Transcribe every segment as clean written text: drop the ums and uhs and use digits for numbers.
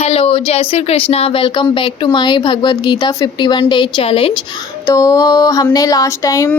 Hello, जय Shri Krishna. Welcome back to my Bhagavad Gita 51 day challenge. तो हमने लास्ट टाइम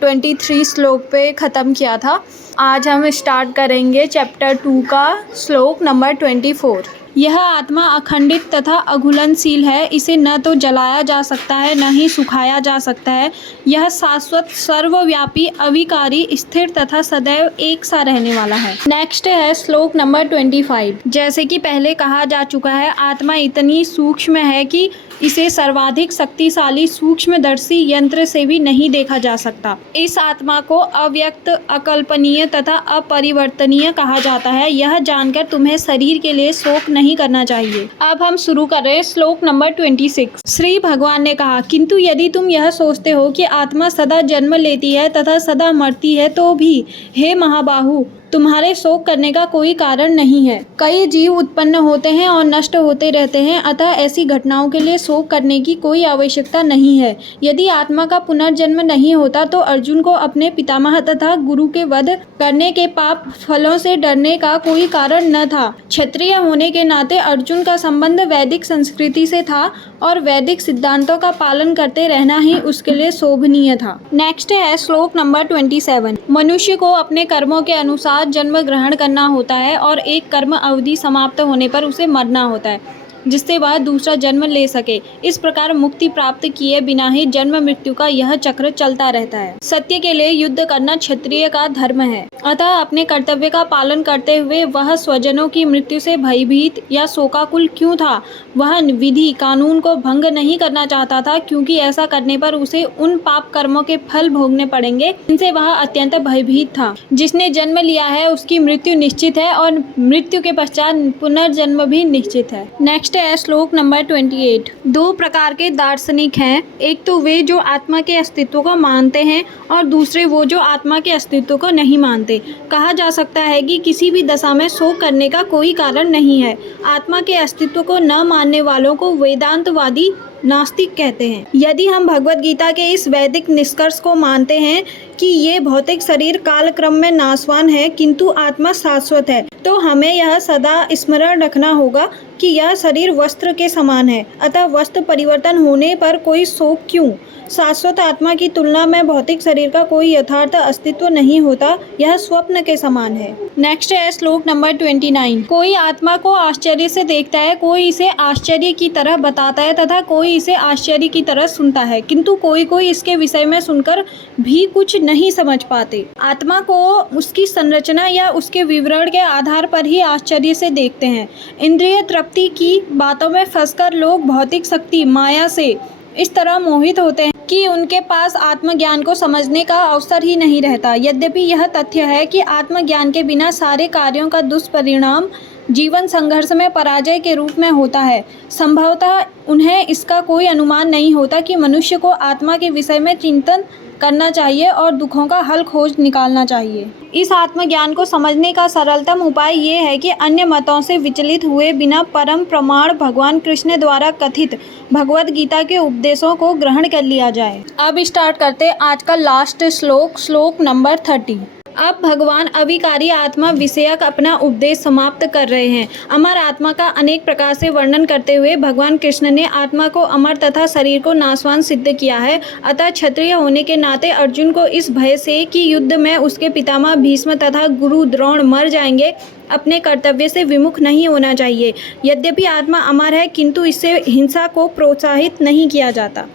23 श्लोक पे ख़त्म किया था। आज हम स्टार्ट करेंगे चैप्टर 2 का श्लोक नंबर 24। यह आत्मा अखंडित तथा अघुलनशील है, इसे न तो जलाया जा सकता है न ही सुखाया जा सकता है। यह शाश्वत, सर्वव्यापी, अविकारी, स्थिर तथा सदैव एक सा रहने वाला है। नेक्स्ट है श्लोक नंबर 25। जैसे कि पहले कहा जा चुका है, आत्मा इतनी सूक्ष्म है कि इसे सर्वाधिक शक्तिशाली सूक्ष्मदर्शी यंत्र से भी नहीं देखा जा सकता। इस आत्मा को अव्यक्त, अकल्पनीय तथा अपरिवर्तनीय कहा जाता है। यह जानकर तुम्हें शरीर के लिए शोक नहीं करना चाहिए। अब हम शुरू कर रहे हैं श्लोक नंबर 26। श्री भगवान ने कहा, किंतु यदि तुम यह सोचते हो कि आत्मा सदा जन्म लेती है तथा सदा मरती है, तो भी हे महाबाहु, तुम्हारे शोक करने का कोई कारण नहीं है। कई जीव उत्पन्न होते हैं और नष्ट होते रहते हैं, अतः ऐसी घटनाओं के लिए शोक करने की कोई आवश्यकता नहीं है। यदि आत्मा का पुनर्जन्म नहीं होता तो अर्जुन को अपने पितामह तथा गुरु के वध करने के पाप फलों से डरने का कोई कारण न था। क्षत्रिय होने के नाते अर्जुन का संबंध वैदिक संस्कृति से था और वैदिक सिद्धांतों का पालन करते रहना ही उसके लिए शोभनीय था। नेक्स्ट है श्लोक नंबर 27। मनुष्य को अपने कर्मों के अनुसार जन्म ग्रहण करना होता है और एक कर्म अवधि समाप्त होने पर उसे मरना होता है, जिससे वह दूसरा जन्म ले सके। इस प्रकार मुक्ति प्राप्त किए बिना ही जन्म मृत्यु का यह चक्र चलता रहता है। सत्य के लिए युद्ध करना क्षत्रिय का धर्म है, अतः अपने कर्तव्य का पालन करते हुए वह स्वजनों की मृत्यु से भयभीत या शोकाकुल क्यों था? वह विधि कानून को भंग नहीं करना चाहता था, क्योंकि ऐसा करने पर उसे उन पाप कर्मों के फल भोगने पड़ेंगे जिनसे वह अत्यंत भयभीत था। जिसने जन्म लिया है उसकी मृत्यु निश्चित है और मृत्यु के पश्चात पुनर्जन्म भी निश्चित है। नेक्स्ट है श्लोक नंबर 28। दो प्रकार के दार्शनिक हैं, एक तो वे जो आत्मा के अस्तित्व को मानते हैं और दूसरे वो जो आत्मा के अस्तित्व को नहीं मानते। कहा जा सकता है कि किसी भी दशा में शोक करने का कोई कारण नहीं है। आत्मा के अस्तित्व को न मानने वालों को वेदांतवादी नास्तिक कहते हैं। यदि हम भगवद गीता के इस वैदिक निष्कर्ष को मानते हैं कि ये भौतिक शरीर कालक्रम में नाशवान है किंतु आत्मा शाश्वत है, तो हमें यह सदा स्मरण रखना होगा कि यह शरीर वस्त्र के समान है, अतः वस्त्र परिवर्तन होने पर कोई शोक क्यों? शाश्वत आत्मा की तुलना में भौतिक शरीर का कोई यथार्थ अस्तित्व नहीं होता, यह स्वप्न के समान है। नेक्स्ट है श्लोक नंबर 29। कोई आत्मा को आश्चर्य से देखता है, कोई इसे आश्चर्य की तरह बताता है तथा कोई इसे आश्चर्य की तरह सुनता है, किंतु कोई कोई इसके विषय में सुनकर भी कुछ नहीं समझ पाते। आत्मा को उसकी संरचना या उसके विवरण के आधार पर ही आश्चर्य से देखते हैं। इंद्रिय तृप्ति की बातों में फंसकर लोग भौतिक शक्ति माया से इस तरह मोहित होते हैं कि उनके पास आत्मज्ञान को समझने का अवसर ही नहीं रहता। यद्यपि यह तथ्य है कि आत्मज्ञान के बिना सारे कार्यों का दुष्परिणाम जीवन संघर्ष में पराजय के रूप में होता है। संभवतः उन्हें इसका कोई अनुमान नहीं होता कि मनुष्य को आत्मा के विषय में चिंतन करना चाहिए और दुखों का हल खोज निकालना चाहिए। इस आत्मज्ञान को समझने का सरलतम उपाय ये है कि अन्य मतों से विचलित हुए बिना परम प्रमाण भगवान कृष्ण द्वारा कथित भगवद गीता के उपदेशों को ग्रहण कर लिया जाए। अब स्टार्ट करते आज का लास्ट श्लोक, श्लोक नंबर 30। अब भगवान अविकारी आत्मा विषयक अपना उपदेश समाप्त कर रहे हैं। अमर आत्मा का अनेक प्रकार से वर्णन करते हुए भगवान कृष्ण ने आत्मा को अमर तथा शरीर को नाशवान सिद्ध किया है। अतः क्षत्रिय होने के नाते अर्जुन को इस भय से कि युद्ध में उसके पितामह भीष्म तथा गुरु द्रोण मर जाएंगे, अपने कर्तव्य से विमुख नहीं होना चाहिए। यद्यपि आत्मा अमर है किंतु इससे हिंसा को प्रोत्साहित नहीं किया जाता।